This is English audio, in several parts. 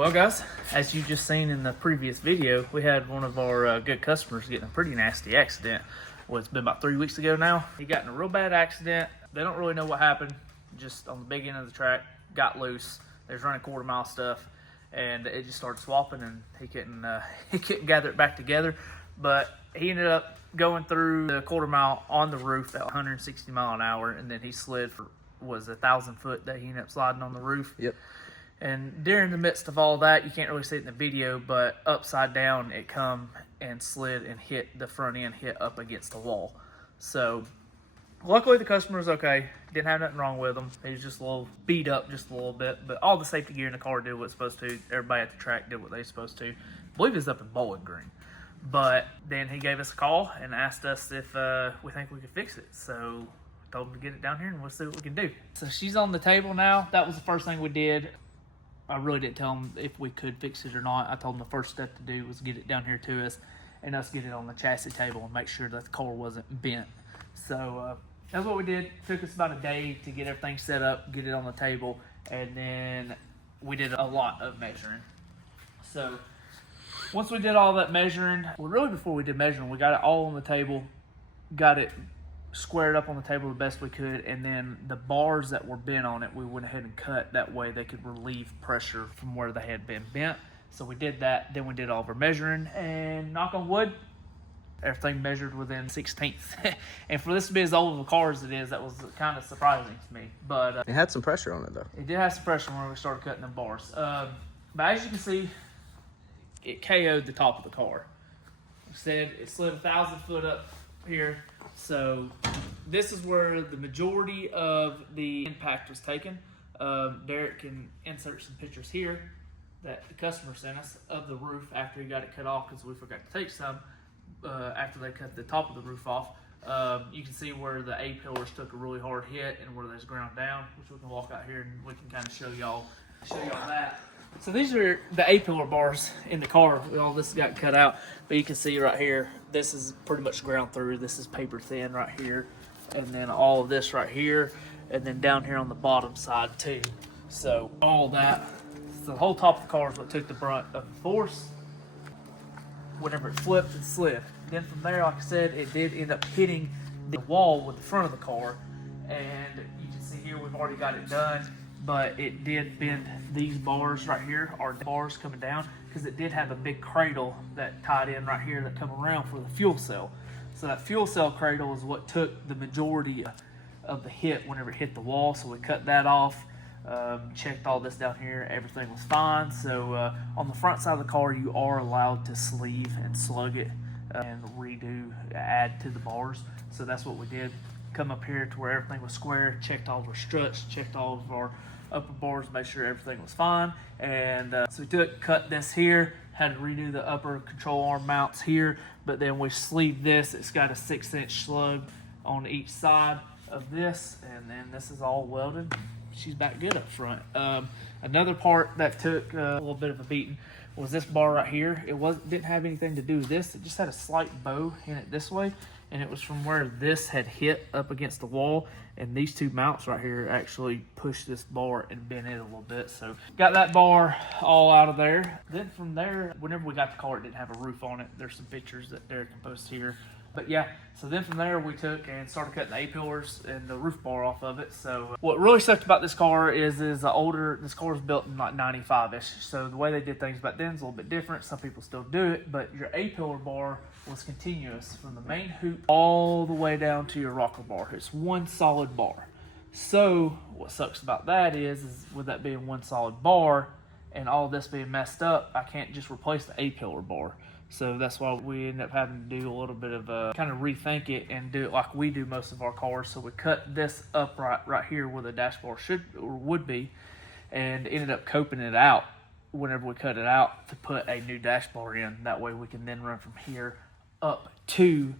Well guys, as you just seen in the previous video, we had one of our good customers getting a pretty nasty accident. Well, it's been about 3 weeks ago now. He got in a real bad accident. They don't really know what happened. Just on the big end of the track, got loose. They was running quarter-mile stuff, and it just started swapping, and he couldn't gather it back together. But he ended up going through the quarter-mile on the roof at 160 mile an hour, and then he slid for, was 1,000 foot that he ended up sliding on the roof. Yep. And during the midst of all that, you can't really see it in the video, but upside down, it come and slid and hit the front end, hit up against the wall. So luckily the customer was okay. Didn't have nothing wrong with him. He was just a little beat up just a little bit, but all the safety gear in the car did what it's supposed to. Everybody at the track did what they supposed to. I believe it was up in Bowling Green. But then he gave us a call and asked us if we think we could fix it. So I told him to get it down here and we'll see what we can do. So she's on the table now. That was the first thing we did. I really didn't tell him if we could fix it or not. I told him the first step to do was get it down here to us and us get it on the chassis table and make sure that the car wasn't bent. So that's what we did. It took us about a day to get everything set up, get it on the table, and then we did a lot of measuring. So once we did all that measuring, well, really before we did measuring, we got it all on the table, got it squared up on the table the best we could, and then the bars that were bent on it, we went ahead and cut. That way they could relieve pressure from where they had been bent. So we did that. Then we did all of our measuring, and knock on wood, everything measured within 1/16. And for this to be as old of a car as it is, that was kind of surprising to me. But it had some pressure on it though. It did have some pressure when we started cutting them bars. But as you can see, it KO'd the top of the car. Like I said, it slid 1,000 foot up here. So this is where the majority of the impact was taken. Derek can insert some pictures here that the customer sent us of the roof after he got it cut off, because we forgot to take some after they cut the top of the roof off. You can see where the A-pillars took a really hard hit and where there's ground down, which we can walk out here and we can kind of show y'all that. So these are the A-pillar bars in the car. All this got cut out, but you can see right here, this is pretty much ground through. This is paper thin right here, and then all of this right here, and then down here on the bottom side too. So all that, so the whole top of the car is what took the brunt of the force whenever it flipped and slid. Then from there, like I said, it did end up hitting the wall with the front of the car, and you can see here we've already got it done. But it did bend these bars right here, our bars coming down, because it did have a big cradle that tied in right here that come around for the fuel cell. So that fuel cell cradle is what took the majority of the hit whenever it hit the wall. So we cut that off, checked all this down here, everything was fine. So on the front side of the car, you are allowed to sleeve and slug it and add to the bars. So that's what we did. Come up here to where everything was square, checked all of our struts, checked all of our upper bars, make sure everything was fine. And so we cut this here, had to redo the upper control arm mounts here, but then we sleeved this. It's got a 6-inch slug on each side of this, and then this is all welded. She's back good up front. Another part that took a little bit of a beating was this bar right here. It didn't have anything to do with this. It just had a slight bow in it this way, and it was from where this had hit up against the wall, and these two mounts right here actually pushed this bar and bent it a little bit. So got that bar all out of there. Then from there, whenever we got the car, it didn't have a roof on it. There's some pictures that Derek can post here. But yeah, so then from there we took and started cutting the A-pillars and the roof bar off of it. So what really sucked about this car is this car was built in like 95-ish. So the way they did things back then is a little bit different. Some people still do it, but your A-pillar bar was continuous from the main hoop all the way down to your rocker bar. It's one solid bar. So what sucks about that is with that being one solid bar and all this being messed up, I can't just replace the A-pillar bar. So that's why we end up having to do a little bit of kind of rethink it and do it like we do most of our cars. So we cut this upright right here where the dash bar should or would be, and ended up coping it out whenever we cut it out to put a new dash bar in. That way we can then run from here up to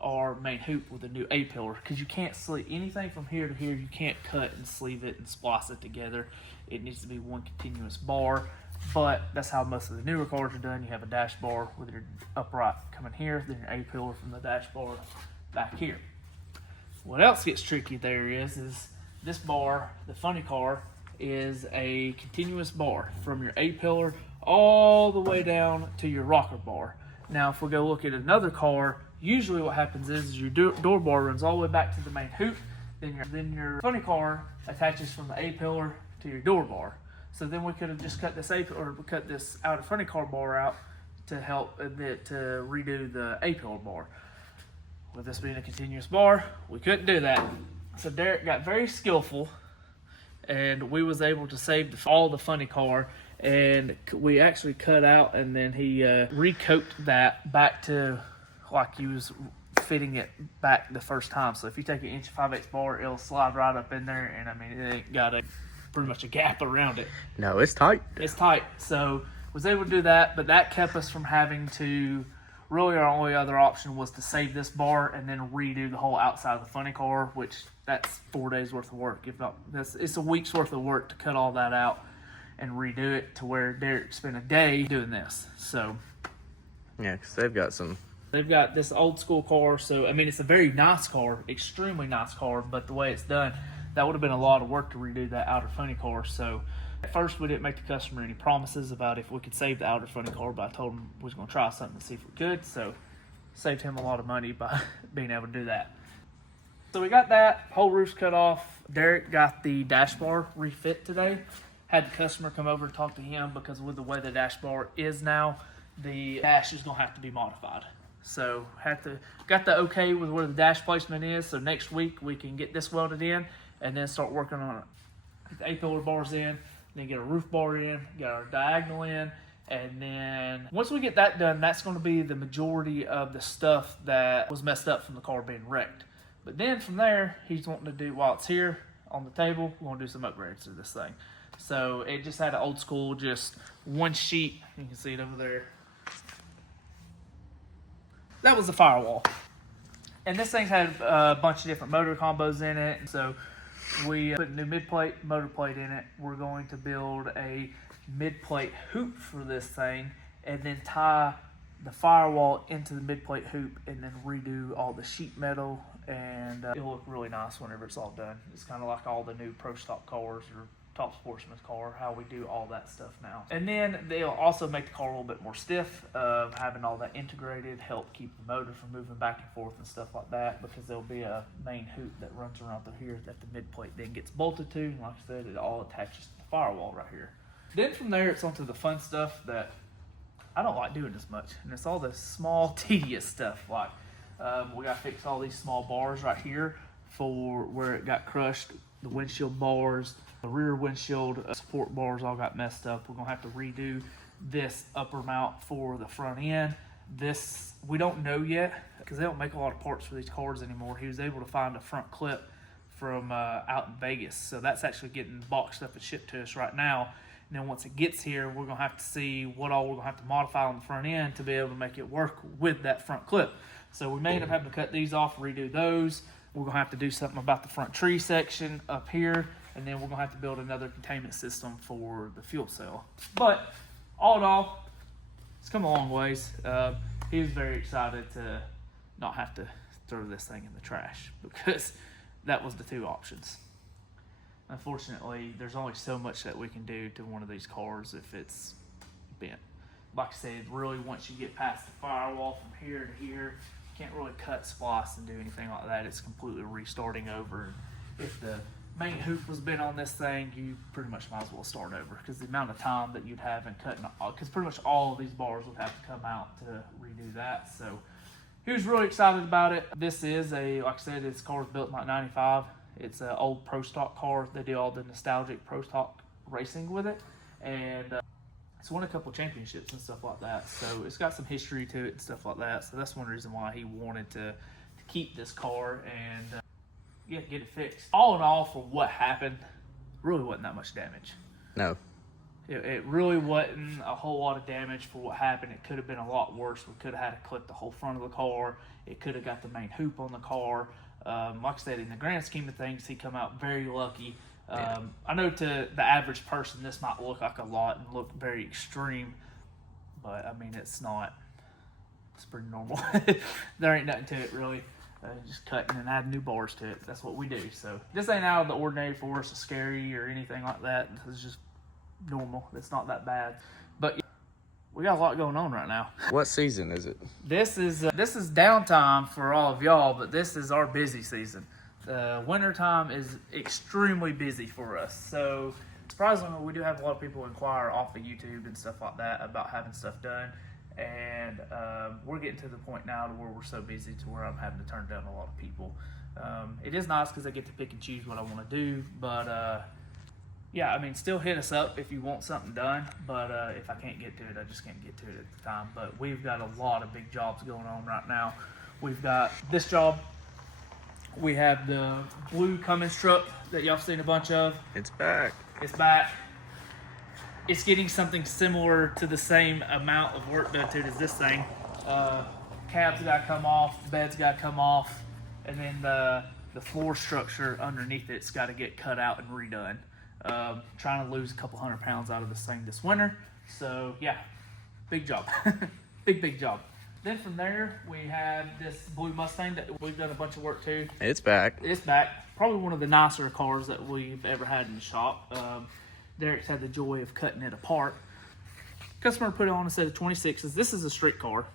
our main hoop with a new A-pillar, because you can't sleeve anything from here to here. You can't cut and sleeve it and splice it together. It needs to be one continuous bar. But that's how most of the newer cars are done. You have a dash bar with your upright coming here, then your A-pillar from the dash bar back here. What else gets tricky there is this bar, the funny car, is a continuous bar from your A-pillar all the way down to your rocker bar. Now, if we go look at another car, usually what happens is your door bar runs all the way back to the main hoop, then your funny car attaches from the A-pillar to your door bar. So then we could have just cut this cut this outer funny car bar out to help to redo the A-pillar bar. With this being a continuous bar, we couldn't do that. So Derek got very skillful, and we was able to save all the funny car, and we actually cut out, and then he recoated that back to like he was fitting it back the first time. So if you take an 1 5/8 bar, it'll slide right up in there, and I mean it ain't got pretty much a gap around it. No, it's tight. It's tight. So was able to do that, but that kept us from having to. Really, our only other option was to save this bar and then redo the whole outside of the funny car, which that's 4 days worth of work. If not, it's a week's worth of work to cut all that out and redo it, to where Derek spent a day doing this. So yeah, because they've got this old school car. So I mean, it's a very nice car, extremely nice car, but the way it's done, that would have been a lot of work to redo that outer funny car. So at first, we didn't make the customer any promises about if we could save the outer funny car, but I told him we was going to try something to see if we could. So saved him a lot of money by being able to do that. So we got that whole roof cut off. Derek got the dash bar refit today. Had the customer come over and talk to him, because with the way the dash bar is now, the dash is going to have to be modified. So got the okay with where the dash placement is. So next week we can get this welded in and then start working on it. Get the A-pillar bars in. Then get a roof bar in, get our diagonal in, and then once we get that done, that's going to be the majority of the stuff that was messed up from the car being wrecked. But then from there, he's wanting to do, while it's here on the table, we want to do some upgrades to this thing. So it just had an old school, just one sheet. You can see it over there. That was the Firewall. And this thing had a bunch of different motor combos in it. So we put a new mid-plate, motor plate in it. We're going to build a mid-plate hoop for this thing, and then tie the Firewall into the mid-plate hoop, and then redo all the sheet metal, and it'll look really nice whenever it's all done. It's kind of like all the new Pro Stock cars or Top Sportsman's car, how we do all that stuff now. And then they'll also make the car a little bit more stiff, having all that integrated, help keep the motor from moving back and forth and stuff like that, because there'll be a main hoop that runs around through here that the mid-plate then gets bolted to, and like I said, it all attaches to the Firewall right here. Then from there, it's onto the fun stuff that I don't like doing as much, and it's all the small, tedious stuff. Like we got to fix all these small bars right here for where it got crushed, the windshield bars, the rear windshield support bars all got messed up. We're going to have to redo this upper mount for the front end. This, we don't know yet, because they don't make a lot of parts for these cars anymore. He was able to find a front clip from out in Vegas. So that's actually getting boxed up and shipped to us right now. And then once it gets here, we're going to have to see what all we're going to have to modify on the front end to be able to make it work with that front clip. So we may end up having to cut these off, redo those. We're going to have to do something about the front tree section up here. And then we're going to have to build another containment system for the fuel cell. But all in all, it's come a long ways. He was very excited to not have to throw this thing in the trash, because that was the two options. Unfortunately, there's only so much that we can do to one of these cars if it's bent. Like I said, really once you get past the Firewall from here to here, you can't really cut, splice, and do anything like that. It's completely restarting over. If the main hoop was bent on this thing, you pretty much might as well start over, because the amount of time that you'd have in cutting, because pretty much all of these bars would have to come out to redo that. So he was really excited about it. This is like I said, this car was built in like 95. It's an old Pro Stock car. They do all the nostalgic Pro Stock racing with it, and it's won a couple championships and stuff like that. So it's got some history to it and stuff like that. So that's one reason why he wanted to keep this car and get it fixed. All in all, for what happened, really wasn't that much damage. No. It really wasn't a whole lot of damage for what happened. It could have been a lot worse. We could have had to clip the whole front of the car. It could have got the main hoop on the car. Like I said, in the grand scheme of things, he come out very lucky. I know to the average person, this might look like a lot and look very extreme, but I mean, it's not. It's pretty normal. There ain't nothing to it, really. just cutting and adding new bars to it. That's what we do. So this ain't out of the ordinary for us, scary or anything like that. It's just normal. It's not that bad. But we got a lot going on right now. What season is it? This is downtime for all of y'all, but this is our busy season. Wintertime is extremely busy for us. So surprisingly, we do have a lot of people inquire off of YouTube and stuff like that about having stuff done. And we're getting to the point now to where we're so busy to where I'm having to turn down a lot of people. It is nice because I get to pick and choose what I want to do. But yeah, I mean, still hit us up if you want something done. But if I can't get to it, I just can't get to it at the time. But we've got a lot of big jobs going on right now. We've got this job. We have the blue Cummins truck that y'all seen a bunch of. It's back. It's back. It's getting something similar to the same amount of work done to it as this thing. Cabs got to come off, beds got to come off, and then the floor structure underneath it's got to get cut out and redone. Trying to lose a couple 100 pounds out of this thing this winter. So yeah, big job. big job. Then from there, we have this blue Mustang that we've done a bunch of work to. It's back. It's back. Probably one of the nicer cars that we've ever had in the shop. Derek's had the joy of cutting it apart. Customer put it on a set of 26s. This is a street car.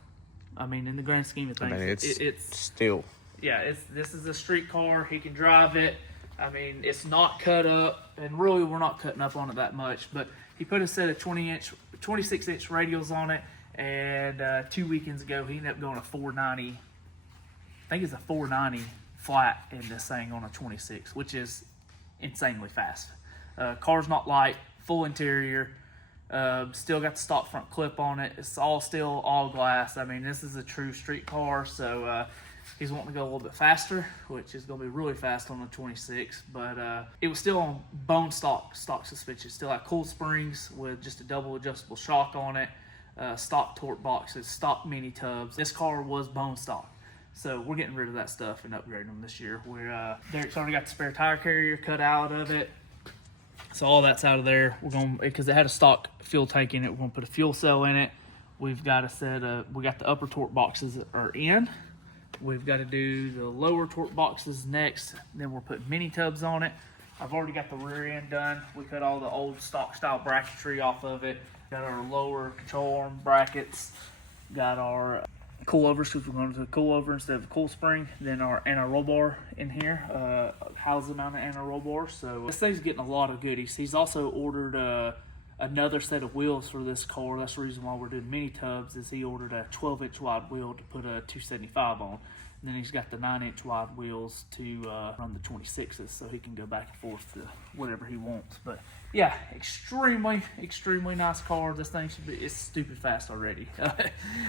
I mean, in the grand scheme of things, I mean, it's still. Yeah, this is a street car. He can drive it. I mean, it's not cut up, and really we're not cutting up on it that much. But he put a set of 26-inch radials on it, and 2 weekends ago he ended up going a 490. I think it's a 490 flat in this thing on a 26, which is insanely fast. Car's not light, full interior, still got the stock front clip on it. It's still all glass. I mean, this is a true street car, so he's wanting to go a little bit faster, which is going to be really fast on the 26. But it was still on bone stock suspension. Still had cool springs with just a double adjustable shock on it, stock torque boxes, stock mini tubs. This car was bone stock. So we're getting rid of that stuff and upgrading them this year. Derek's already got the spare tire carrier cut out of it. So all that's out of there. We're going, because it had a stock fuel tank in it, we're going to put a fuel cell in it. We've got a set of, we got the upper torque boxes that are in. We've got to do the lower torque boxes next. Then we're putting mini tubs on it. I've already got the rear end done. We cut all the old stock style bracketry off of it. Got our lower control arm brackets. Got our coilovers, because we're going to do a coilover instead of a coil spring. Then our anti-roll bar in here, housing on the anti-roll bar. So this thing's getting a lot of goodies. He's also ordered another set of wheels for this car. That's the reason why we're doing mini tubs, is he ordered a 12-inch wide wheel to put a 275 on. And then he's got the 9-inch wide wheels to run the 26s, so he can go back and forth to whatever he wants. But yeah, extremely nice car. This thing it's stupid fast already.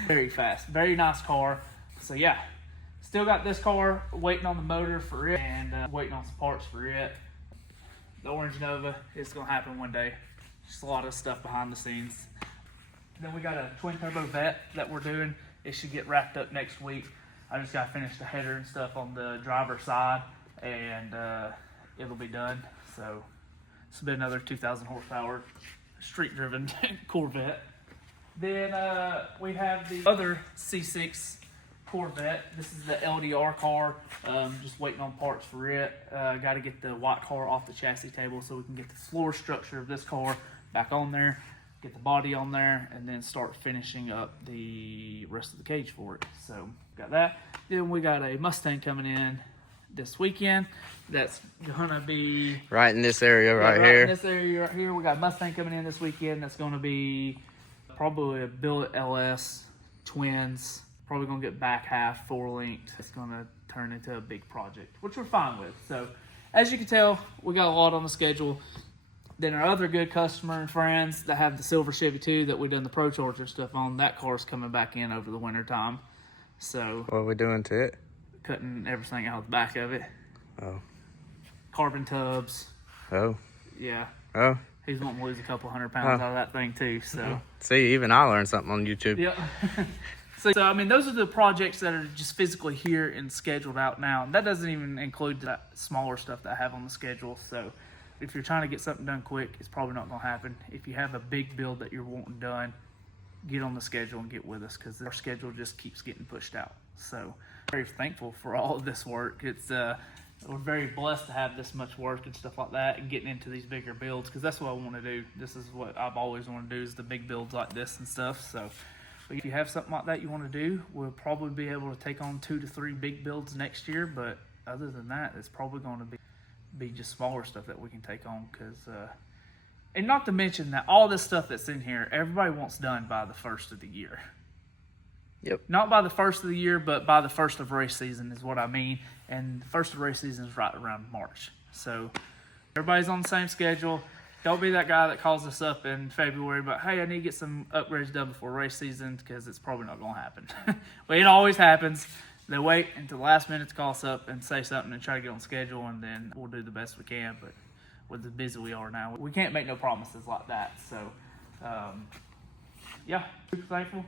Very fast, very nice car. So yeah, still got this car, waiting on the motor for it, and waiting on some parts for it. The Orange Nova is gonna happen one day. Just a lot of stuff behind the scenes. Then we got a twin turbo vet that we're doing. It should get wrapped up next week. I just got to finish the header and stuff on the driver's side, and it'll be done. So it's been another 2,000 horsepower street-driven Corvette. Then we have the other C6 Corvette. This is the LDR car. Just waiting on parts for it. Got to get the white car off the chassis table so we can get the floor structure of this car back on there, get the body on there, and then start finishing up the rest of the cage for it. So got that. Then we got a Mustang coming in this weekend. That's gonna be right in this area right in here. this area right here. We got a Mustang coming in this weekend. That's gonna be probably a billet LS twins. Probably gonna get back half 4-linked. It's gonna turn into a big project, which we're fine with. So as you can tell, we got a lot on the schedule. Then our other good customer and friends that have the silver Chevy 2 that we've done the Pro Charger stuff on, that car's coming back in over the winter time. So what are we doing to it? Cutting everything out the back of it. Oh. Carbon tubs. Oh. Yeah. Oh. He's wanting to lose a couple 100 pounds out of that thing too. So see, even I learned something on YouTube. Yep. So I mean, those are the projects that are just physically here and scheduled out now. And that doesn't even include that smaller stuff that I have on the schedule. So if you're trying to get something done quick, it's probably not going to happen. If you have a big build that you're wanting done, get on the schedule and get with us, because our schedule just keeps getting pushed out. So very thankful for all of this work. It's we're very blessed to have this much work and stuff like that, and getting into these bigger builds, because that's what I want to do. This is what I've always wanted to do, is the big builds like this and stuff. So if you have something like that you want to do, we'll probably be able to take on 2 to 3 big builds next year. But other than that, it's probably going to be just smaller stuff that we can take on. Because and not to mention that all this stuff that's in here, everybody wants done by the first of the year. Yep. Not by the first of the year, but by the first of race season is what I mean. And the first of race season is right around March. So everybody's on the same schedule. Don't be that guy that calls us up in February, but hey, I need to get some upgrades done before race season, because it's probably not going to happen. But it always happens. They wait until the last minute to call us up and say something and try to get on schedule, and then we'll do the best we can. But with as busy we are now, we can't make no promises like that. So, yeah, super thankful.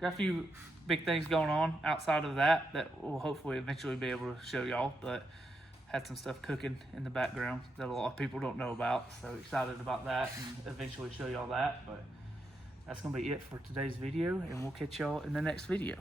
Got a few big things going on outside of that we'll hopefully eventually be able to show y'all, but had some stuff cooking in the background that a lot of people don't know about, so excited about that and eventually show y'all that. But that's gonna be it for today's video, and we'll catch y'all in the next video.